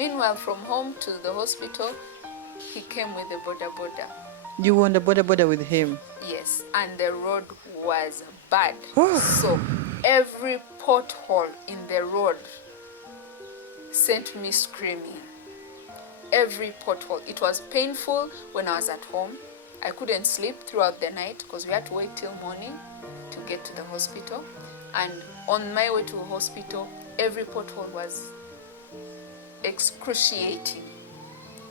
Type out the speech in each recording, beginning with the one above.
Meanwhile, from home to the hospital, he came with the boda. You were on the boda with him? Yes, and the road was bad. So every pothole in the road sent me screaming. Every pothole. It was painful when I was at home. I couldn't sleep throughout the night because we had to wait till morning to get to the hospital. And on my way to the hospital, every pothole was excruciating.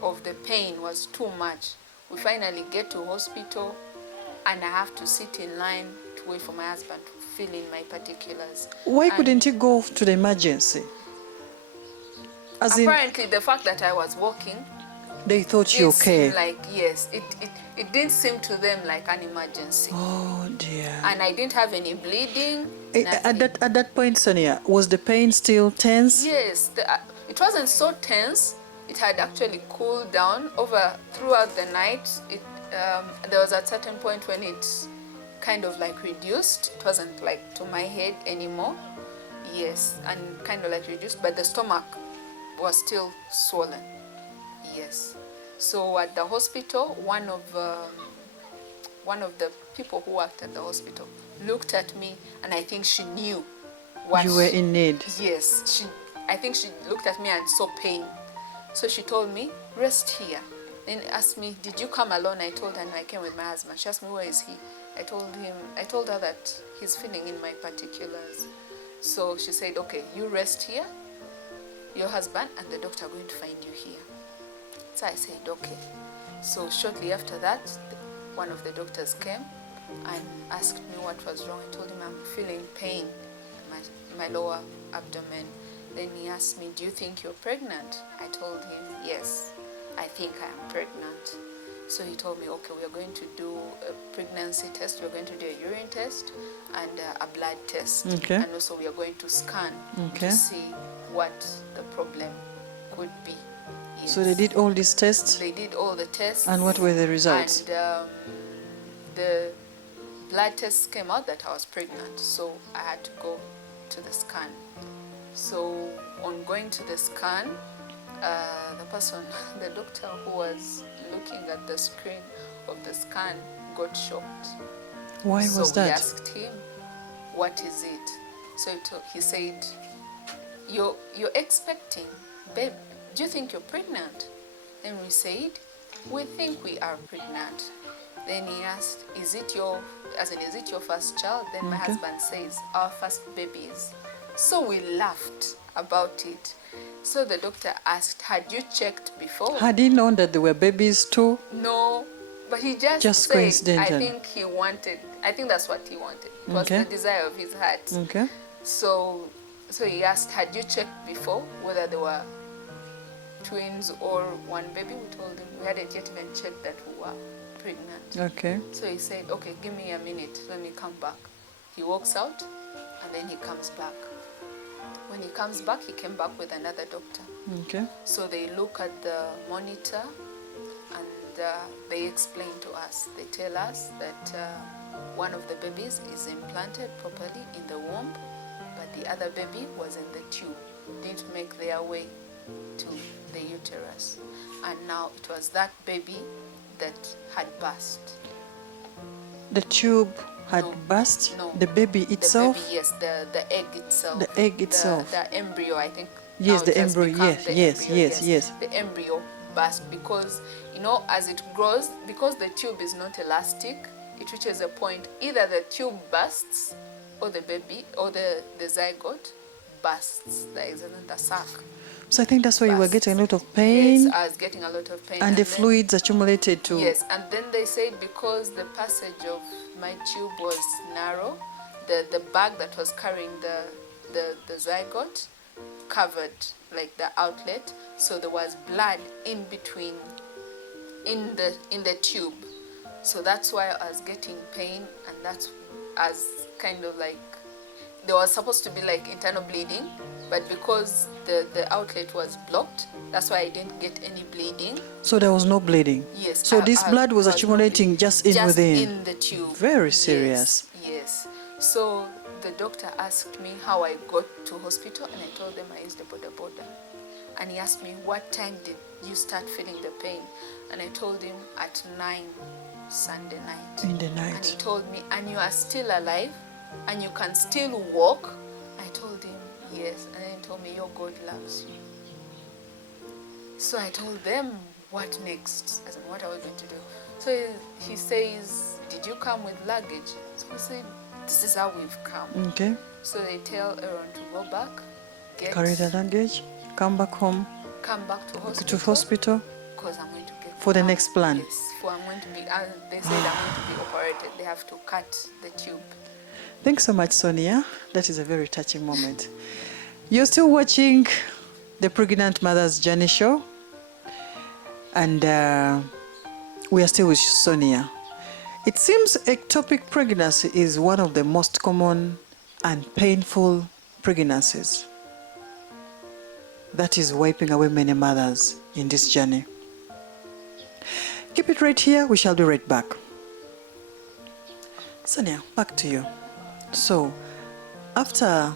Of the pain was too much. We finally get to hospital and I have to sit in line to wait for my husband to fill in my particulars. Why couldn't you go to the emergency? Apparently the fact that I was walking, they thought you okay. Seem like, yes, it didn't seem to them like an emergency. Oh dear. And I didn't have any bleeding. At that point, Sonia, was the pain still tense? Yes, it wasn't so tense. It had actually cooled down throughout the night. There was a certain point when it kind of like reduced. It wasn't like to my head anymore. Yes, and kind of like reduced, but the stomach was still swollen. Yes. So at the hospital, one of the people who worked at the hospital looked at me, and I think she knew what you were in need. Yes, I think she looked at me and saw pain. So she told me, rest here. Then asked me, did you come alone? I told her, no, I came with my husband. She asked me, where is he? I told her that he's filling in my particulars. So she said, okay, you rest here, your husband and the doctor are going to find you here. So I said, okay. So shortly after that, one of the doctors came and asked me what was wrong. I told him I'm feeling pain in my lower abdomen. Then he asked me, do you think you're pregnant? I told him, yes, I think I am pregnant. So he told me, okay, we are going to do a pregnancy test. We're going to do a urine test and a blood test. Okay. And also we are going to scan to see what the problem could be. Yes. So they did all these tests? They did all the tests. And what were the results? And the blood tests came out that I was pregnant. So I had to go to the scan. So on going to the scan, the doctor who was looking at the screen of the scan got shocked. Why was that? So we asked him, what is it? So he said, you're expecting, babe, do you think you're pregnant? Then we said, we think we are pregnant. Then he asked, is it your first child? Then my husband says, our first babies. So we laughed about it. So the doctor asked, had you checked before? Had he known that there were babies too? No, but he just said, coincidental. I think that's what he wanted. It was the desire of his heart. Okay. So he asked, had you checked before whether there were twins or one baby? We told him we hadn't yet even checked that we were pregnant. Okay. So he said, okay, give me a minute, let me come back. He walks out and then he comes back. When he comes back, he came back with another doctor. Okay. So they look at the monitor and they explain to us. They tell us that one of the babies is implanted properly in the womb, but the other baby was in the tube, didn't make their way to the uterus. And now it was that baby that had burst. The tube had burst? No. The baby itself? The baby, yes, the egg itself. The egg itself. The embryo, I think. Yes, the embryo, yes. The embryo burst because, as it grows, because the tube is not elastic, it reaches a point, either the tube bursts or the baby or the zygote bursts. There isn't a sac. So I think that's why you were getting a lot of pain. Yes, I was getting a lot of pain. And the fluids accumulated too. Yes, and then they said because the passage of my tube was narrow, the bag that was carrying the zygote covered like the outlet, so there was blood in between in the tube. So that's why I was getting pain, and that's as kind of like there was supposed to be like internal bleeding, but because the outlet was blocked, that's why I didn't get any bleeding. So there was no bleeding? Yes. So this blood was accumulating just within? Just in the tube. Very serious. Yes. So the doctor asked me how I got to hospital, and I told them I used the boda. And he asked me, what time did you start feeling the pain? And I told him at 9 Sunday night. In the And night. he told me, and you are still alive? And you can still walk? I told him, yes. And then he told me, your God loves you. So I told them, what next? I said, what are we going to do? So he says, did you come with luggage? So we said, this is how we've come. Okay. So they tell Aaron to go back, Carry the luggage, come back home come back to to hospital because I'm going to get for the next plan. Yes, for I'm going to be. They said I'm going to be operated. They have to cut the tube. Thanks so much, Sonia. That is a very touching moment. You're still watching the Pregnant Mother's Journey Show, and we are still with Sonia. It seems ectopic pregnancy is one of the most common and painful pregnancies that is wiping away many mothers in this journey. Keep it right here. We shall be right back. Sonia, back to you. So, after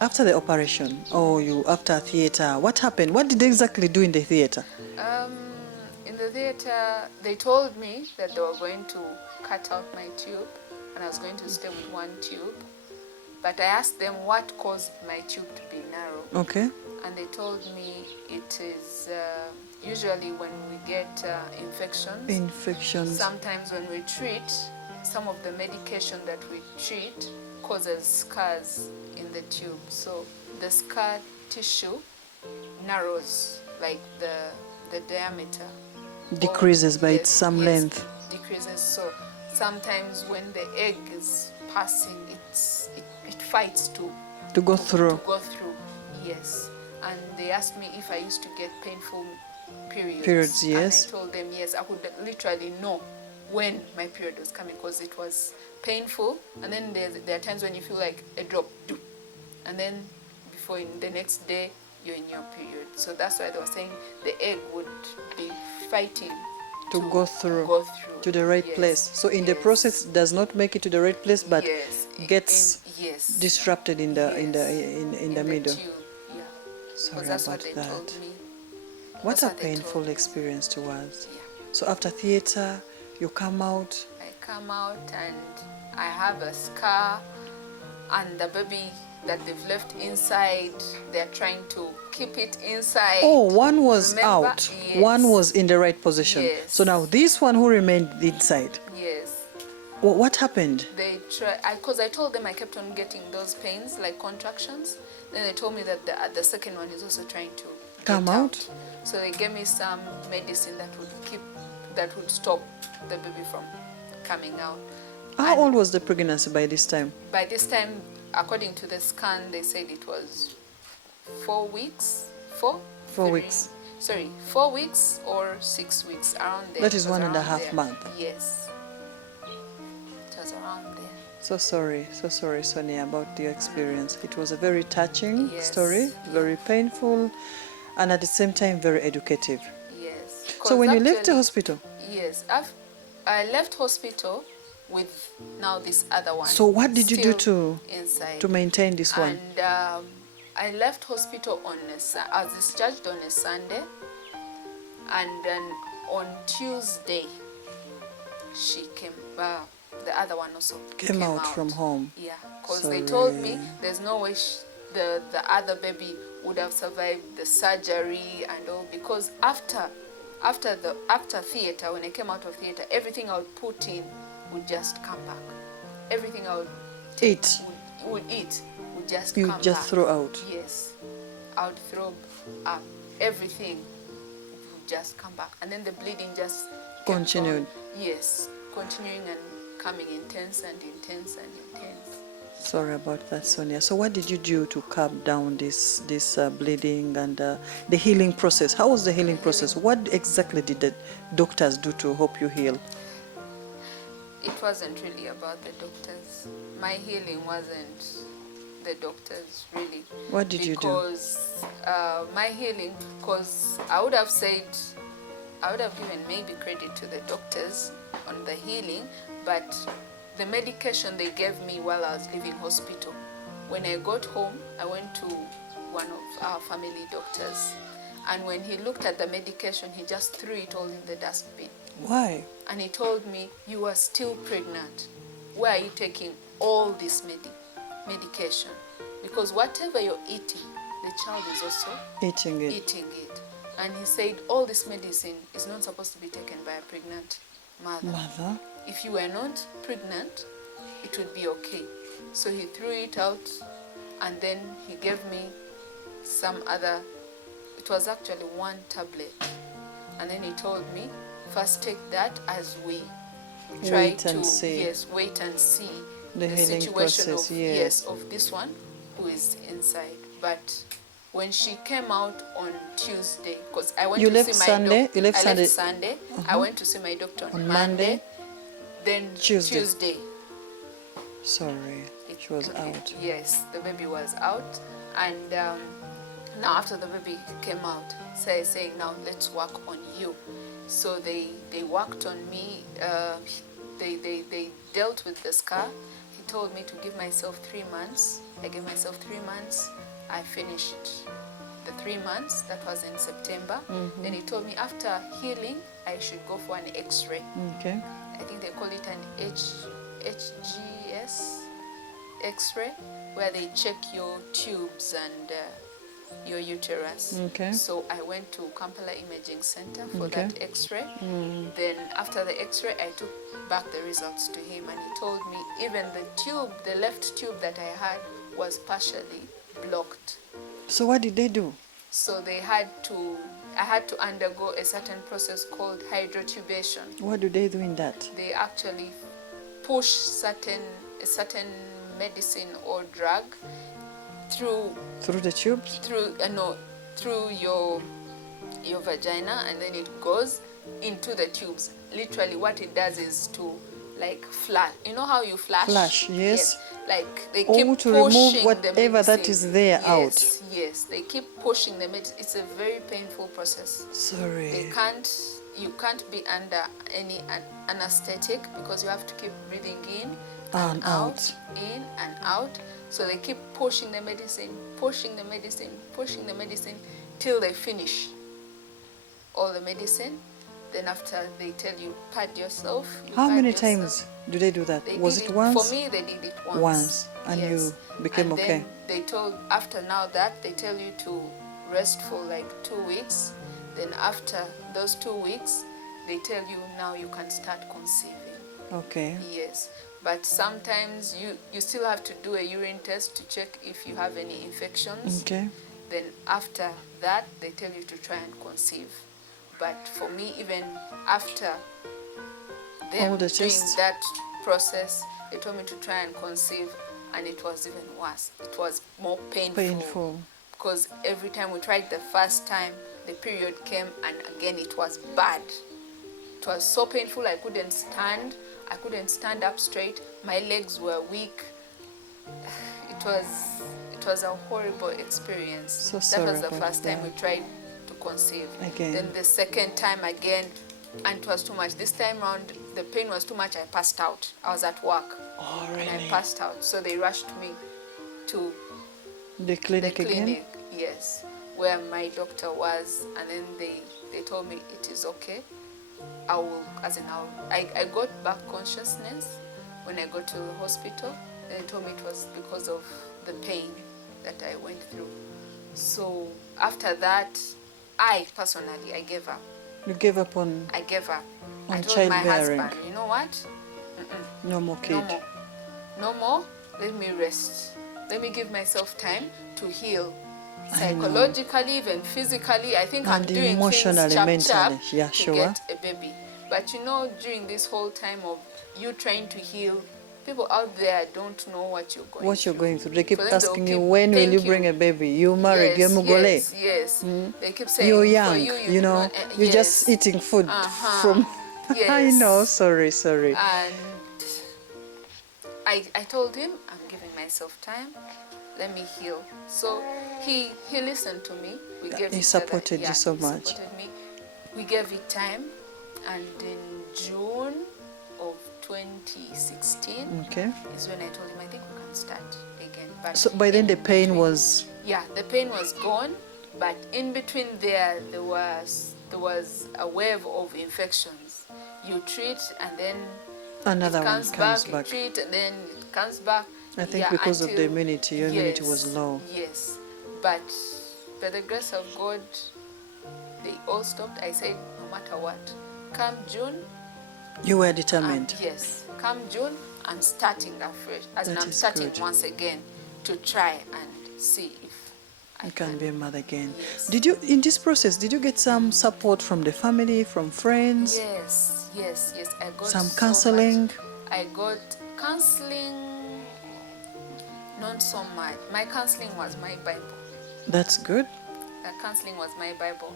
the operation, or after theater, what happened? What did they exactly do in the theater? In the theater, they told me that they were going to cut out my tube, and I was going to stay with one tube. But I asked them what caused my tube to be narrow. Okay. And they told me it is usually when we get infections. Sometimes when we treat, some of the medication that we treat causes scars in the tube. So the scar tissue narrows, like the diameter. Decreases by some length. Decreases. So sometimes when the egg is passing, it fights to go through. To go through, yes. And they asked me if I used to get painful periods. Periods, yes. And I told them yes. I could literally know when my period was coming because it was painful. And then there are times when you feel like a drop, and then before in the next day you're in your period. So that's why they were saying the egg would be fighting to go through to the right place. So in the process, it does not make it to the right place, but gets disrupted in the middle. Tube. Yeah. Sorry that's about what they that. told me. What a painful experience to us. Yeah. So after theater, you come out. I come out and I have a scar, and the baby that they've left inside, they're trying to keep it inside. Oh, one was out. Yes. One was in the right position. Yes. So now this one who remained inside. Yes. Well, what happened? They because I told them I kept on getting those pains, like contractions. Then they told me that the second one is also trying to come out. So they gave me some medicine that would stop the baby from coming out. How old was the pregnancy by this time? By this time, according to the scan, they said it was 4 weeks. 4 weeks. Sorry, 4 weeks or 6 weeks, around there. That is 1.5 months. Yes. It was around there. So sorry, Sonia, about your experience. It was a very touching story, very painful, and at the same time very educative. Yes. So when you left the hospital? Yes, I left hospital with now this other one. So what did you do to maintain this one? And I left hospital I was discharged on a Sunday, and then on Tuesday she came. The other one also came out from home. Yeah, because they told me there's no way the other baby would have survived the surgery and all, because after theater, when I came out of theater, everything I would put in would just come back. Everything I would would just come back. You just throw out? Yes. I would throw up. Everything would just come back. And then the bleeding just continued. Yes. Continuing and coming intense and intense and intense. Sorry about that, Sonia. So what did you do to calm down this bleeding and the healing process? How was the healing process? What exactly did the doctors do to help you heal? It wasn't really about the doctors. My healing wasn't the doctors, really. What did you do? Because my healing, because I would have given maybe credit to the doctors on the healing, but the medication they gave me while I was leaving hospital, when I got home, I went to one of our family doctors. And when he looked at the medication, he just threw it all in the dustbin. Why? And he told me, you are still pregnant. Why are you taking all this medication? Because whatever you're eating, the child is also Eating it. eating it. And he said, all this medicine is not supposed to be taken by a pregnant mother. If you were not pregnant, it would be okay. So he threw it out, and then he gave me some other, it was actually one tablet. And then he told me, first take that as we try Wait and see. Yes, wait and see The healing situation process, of, yes. of this one who is inside. But when she came out on Tuesday, because I went You to left see my Sunday? doctor. You left I Sunday? left Sunday. I went to see my doctor on Monday. Then Tuesday. Sorry, she was out. Yes, the baby was out. And now after the baby came out, saying, now let's work on you. So they worked on me. They dealt with the scar. He told me to give myself 3 months. I gave myself 3 months. I finished the 3 months. That was in September. Then he told me after healing, I should go for an X-ray. Okay. I think they call it an HGS X-ray, where they check your tubes and your uterus. Okay. So I went to Kampala Imaging Center for Okay. that X-ray. Then after the X-ray, I took back the results to him, and he told me even the left tube that I had was partially blocked. So what did they do? So I had to undergo a certain process called hydrotubation. What do they do in that? They actually push a certain medicine or drug through the tubes? Through your vagina, and then it goes into the tubes. Literally what it does is to like flash. You know how you flash? Flash, yes. Like they keep to pushing remove whatever that is there out. Yes, they keep pushing the medicine. It's a very painful process. Sorry. You can't be under any anesthetic because you have to keep breathing in And out. in and out. So they keep pushing the medicine, pushing the medicine, pushing the medicine till they finish all the medicine. Then after they tell you, pad yourself. How many times do they do that? Was it once? For me, they did it once. Once. And yes. you became and okay? Then they told, after now that, they tell you to rest for like 2 weeks. Then after those 2 weeks, they tell you now you can start conceiving. Okay. Yes. But sometimes you still have to do a urine test to check if you have any infections. Okay. Then after that, they tell you to try and conceive. But for me, even after them doing that process, they told me to try and conceive, and it was even worse. It was more painful. Because every time we tried the first time, the period came, and again it was bad. It was so painful, I couldn't stand. I couldn't stand up straight. My legs were weak. It was a horrible experience. So sorry. That was the first time we tried to conceive. Again. Then the second time again, and it was too much. This time around, the pain was too much. I passed out. I was at work. Oh, really? And I passed out. So they rushed me to the clinic again? Yes, where my doctor was, and then they told me it is okay. I got back consciousness when I got to the hospital. They told me it was because of the pain that I went through. So after that, I personally gave up. You gave up on? I gave up. On I told my childbearing. husband, you know what? No more kid. No more. Let me rest. Let me give myself time to heal. Psychologically, even physically, I think I'm doing emotionally, things mentally, yeah, to sure. get a baby. But during this whole time of you trying to heal, people out there don't know what you're going through. They keep For them, asking they'll you, keep when will you thinking, bring a baby? You married, you're mugole. Yes. They keep saying, you're for young, you know, you're just eating food from... Yes. I know, sorry. And I told him, I'm giving myself time. Let me heal. So he listened to me. He supported you so much. He supported me. We gave it time, and in June of 2016 is when I told him I think we can start again. But so by then the pain was yeah, the pain was gone, but in between there was a wave of infections. You treat and then Another it one comes comes back. You back. treat and then it comes back. I think Yeah, because of the until immunity, your immunity was yes, low. yes. But by the grace of God, they all stopped. I said, no matter what, come June. You were determined. Yes, come June, I'm starting afresh. As in, That I'm is starting good. once again to try and see if I You can be a mother again. Yes. Did you, in this process, did you get some support from the family, from friends? Yes, yes, yes. I got Some so counseling? much. I got counseling, not so much. My counseling was my Bible. That's good. The counseling was my Bible.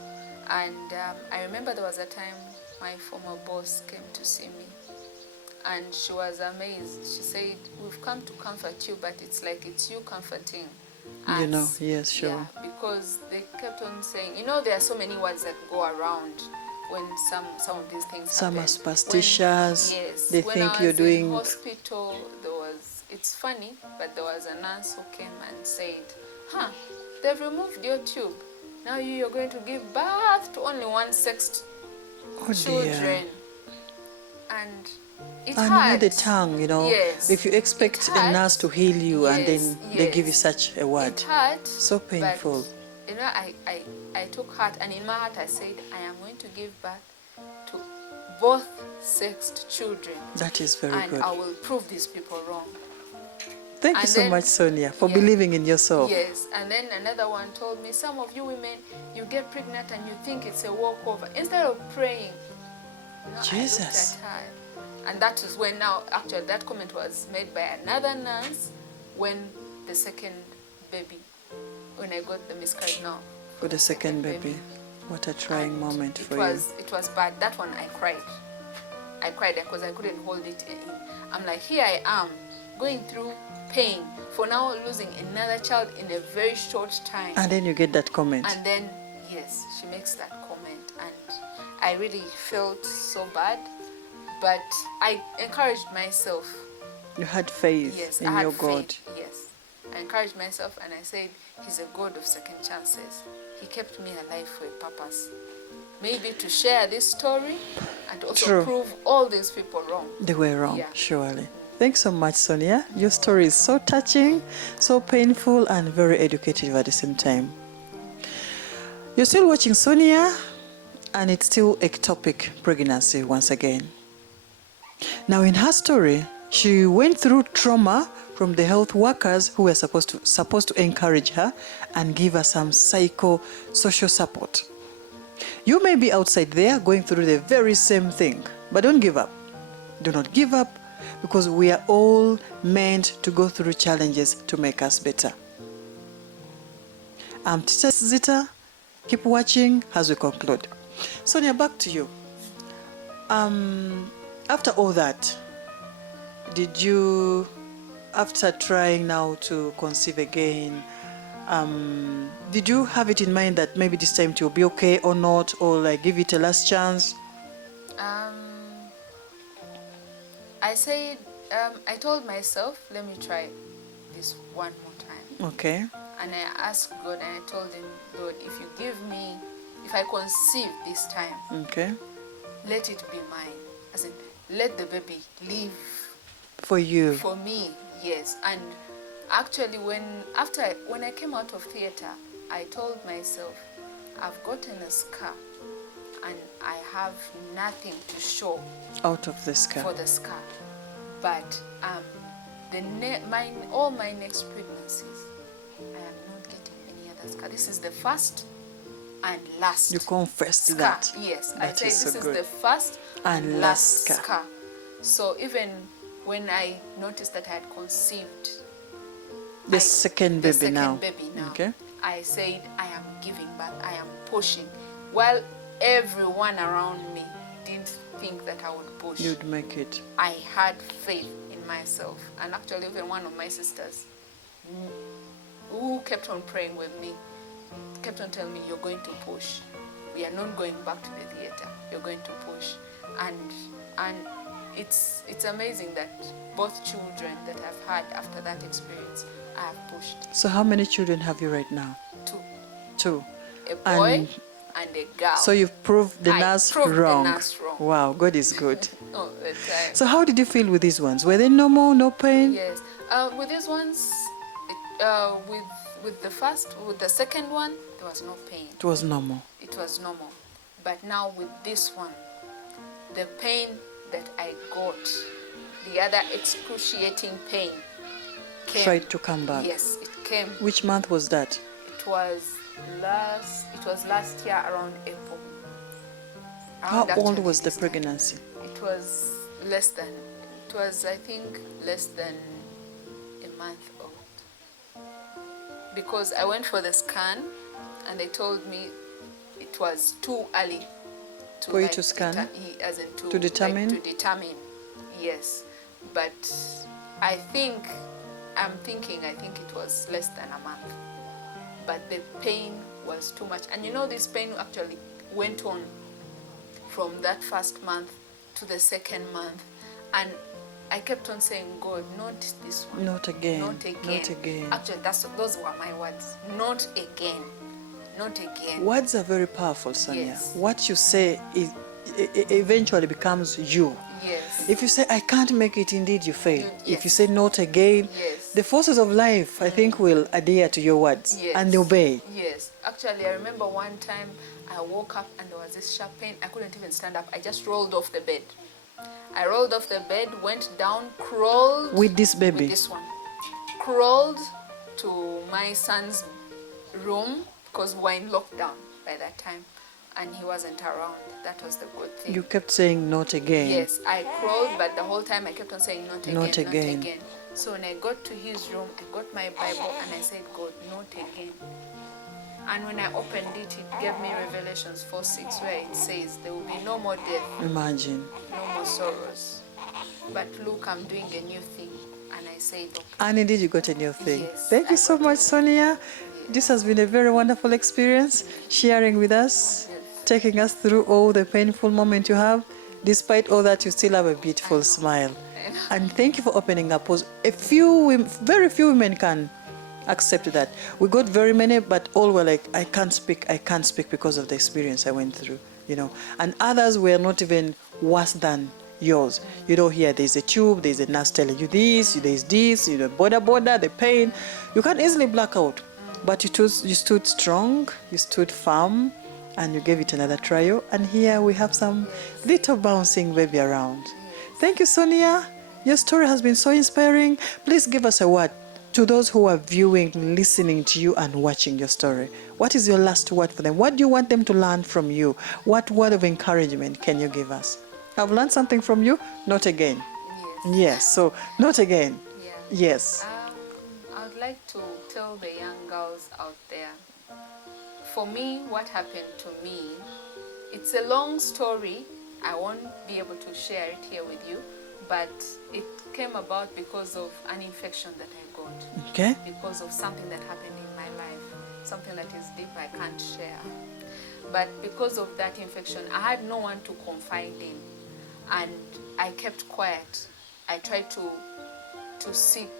And I remember there was a time my former boss came to see me. And she was amazed. She said, we've come to comfort you, but it's like it's you comforting us. You know, yes, sure. Yeah, because they kept on saying, you know, there are so many words that go around when some of these things Some happen. are superstitious. Yes. They when think I you're was doing... in hospital, it's funny, but there was a nurse who came and said, they've removed your tube. Now you're going to give birth to only one sexed children. Dear. And it And hurt. you know the tongue, you know. Yes. If you expect a nurse to heal you and then they give you such a word. It hurt. So painful. But, you know, I took heart, and in my heart I said, I am going to give birth to both sexed children. That is very good. And I will prove these people wrong. Thank you so much, Sonia, for believing in yourself. Yes, and then another one told me, some of you women, you get pregnant and you think it's a walkover. Instead of praying, Jesus. I looked at her. And that is when now, actually, that comment was made by another nurse when the second baby, when I got the miscarriage now. For the second baby. What a trying moment for you. It was bad. That one I cried. I cried because I couldn't hold it in. I'm like, here I am, going through pain for now losing another child in a very short time. And then you get that comment. And then, yes, she makes that comment. And I really felt so bad. But I encouraged myself. You had faith in your God. Yes. I encouraged myself and I said, He's a God of second chances. He kept me alive for a purpose. Maybe to share this story and also prove all these people wrong. They were wrong, surely. Thanks so much, Sonia. Your story is so touching, so painful, and very educative at the same time. You're still watching Sonia, and it's still ectopic pregnancy once again. Now, in her story, she went through trauma from the health workers who were supposed to encourage her and give her some psycho-social support. You may be outside there going through the very same thing, but don't give up. Do not give up, because we are all meant to go through challenges to make us better. I'm Teacher Zita. Keep watching as we conclude. Sonia, back to you. After all that, did you, after trying now to conceive again, did you have it in mind that maybe this time it will be okay or not, or like give it a last chance? I said, I told myself, let me try this one more time. Okay. And I asked God and I told him, Lord, if you give me, if I conceive this time, okay, let it be mine. As in, let the baby live. For you. For me, yes. And actually, when I came out of theater, I told myself, I've gotten a scar and I have nothing to show out of the scar. For the scar. But all my next pregnancies, I am not getting any other scar. This is the first and last. You confessed scar. that. Yes, that I said is this so is good. the first and last scar. So even when I noticed that I had conceived the second baby now, okay, I said, I am giving birth, I am pushing. While everyone around me didn't think that I would push. You'd make it. I had faith in myself. And actually, even one of my sisters who kept on praying with me, kept on telling me, you're going to push. We are not going back to the theater. You're going to push. And it's amazing that both children that I've had after that experience, I have pushed. So how many children have you right now? Two. Two. A boy and a girl. So you've proved the I nurse proved wrong. the nurse wrong. Wow, God is good. All the time. So how did you feel with these ones? Were they normal, no pain? Yes. With these ones, with the second one, there was no pain. It was normal. It was normal. But now with this one, the pain that I got, the other excruciating pain, came. Tried to come back. Yes, it came. Which month was that? It was last year around April. How Around old actually was the this time. pregnancy? It was I think less than a month old. Because I went for the scan and they told me it was too early to For you to scan? as in To determine? to determine, yes. But I'm thinking it was less than a month. But the pain was too much. And you know, this pain actually went on from that first month to the second month. And I kept on saying, God, not this one. Not again. Not again. Not again. Actually, those were my words. Not again. Not again. Words are very powerful, Sonia. Yes. What you say eventually becomes you. Yes. If you say, I can't make it, indeed you fail. Yes. If you say not again, Yes. the forces of life, I think, will adhere to your words Yes. and obey. Yes. Actually, I remember one time I woke up and there was this sharp pain. I couldn't even stand up. I just rolled off the bed. I rolled off the bed, went down, crawled. With this baby? With this one. Crawled to my son's room because we were in lockdown by that time and he wasn't around. That was the good thing. You kept saying not again. Yes, I crawled, but the whole time I kept on saying not again, Not again. not again. So when I got to his room, I got my Bible and I said, God, not again. And when I opened it, it gave me Revelations 4:6 where it says, there will be no more death, Imagine. no more sorrows. But look, I'm doing a new thing. And I said, okay. And indeed you got a new thing. Yes, Thank you so much, Sonia. This has been a very wonderful experience, sharing with us, taking us through all the painful moments you have. Despite all that, you still have a beautiful smile. And thank you for opening up. Very few women can accept that. We got very many, but all were like, I can't speak because of the experience I went through, you know. And others were not even worse than yours. You don't hear there's a tube, there's a nurse telling you this, there's this, you know, border, the pain. You can easily black out. But you stood strong, you stood firm, and you gave it another trial. And here we have some little bouncing baby around. Thank you, Sonia. Your story has been so inspiring. Please give us a word to those who are viewing, listening to you and watching your story. What is your last word for them? What do you want them to learn from you? What word of encouragement can you give us? I've learned something from you. Not again. Yes. Yes, so not again. Yeah. Yes. I would like to tell the young girls out there, for me, what happened to me, it's a long story. I won't be able to share it here with you, but it came about because of an infection that I got. Okay. Because of something that happened in my life, something that is deep I can't share. But because of that infection, I had no one to confide in, and I kept quiet. I tried to seek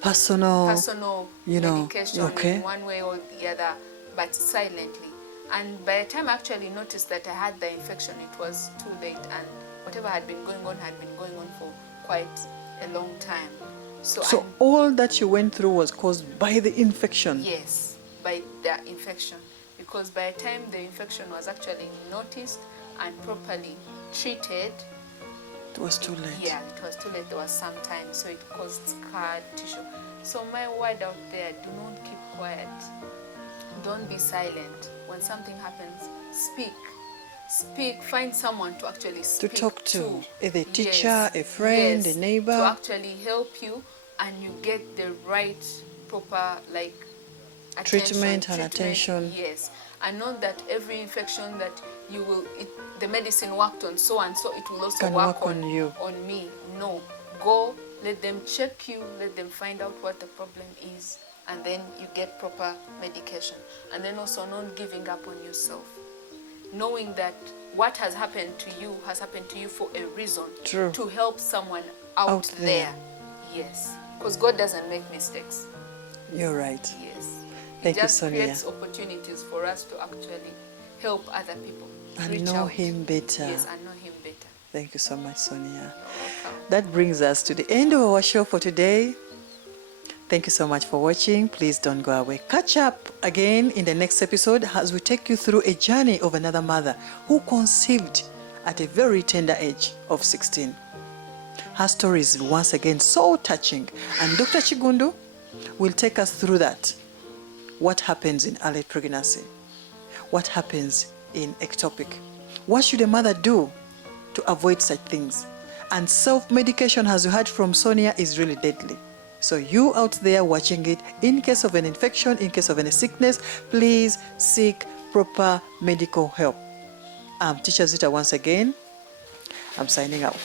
personal medication in one way or the other, but silently. And by the time I actually noticed that I had the infection, it was too late, and whatever had been going on for quite a long time. So all that you went through was caused by the infection? Yes, by the infection. Because by the time the infection was actually noticed and properly treated, it was too late. Yeah, it was too late. There was some time, so it caused scarred tissue. So my word out there, do not keep quiet. Don't be silent. When something happens, speak. Speak. Find someone to actually speak to talk to. A teacher, yes. a friend, yes. a neighbor. To actually help you, and you get the right, proper, treatment and attention. Yes. And not that every infection that you will, the medicine worked on so and so, it will also work on you. On me. No. Go, let them check you, let them find out what the problem is, and then you get proper medication. And then also not giving up on yourself. knowing that what has happened to you for a reason. True. To help someone out there. Yes. Because God doesn't make mistakes. You're right. Yes. Thank you, just Sonia. creates opportunities for us to actually help other people. And reach know out. him better. Yes, and know him better. Thank you so much, Sonia. You're welcome. That brings us to the end of our show for today. Thank you so much for watching. Please don't go away. Catch up again in the next episode as we take you through a journey of another mother who conceived at a very tender age of 16. Her story is once again so touching, and Dr. Chigundu will take us through that. What happens in early pregnancy? What happens in ectopic? What should a mother do to avoid such things? And self-medication, as you heard from Sonia, is really deadly. So you out there watching it, in case of an infection, in case of any sickness, please seek proper medical help. I'm Teacher Zita once again. I'm signing out.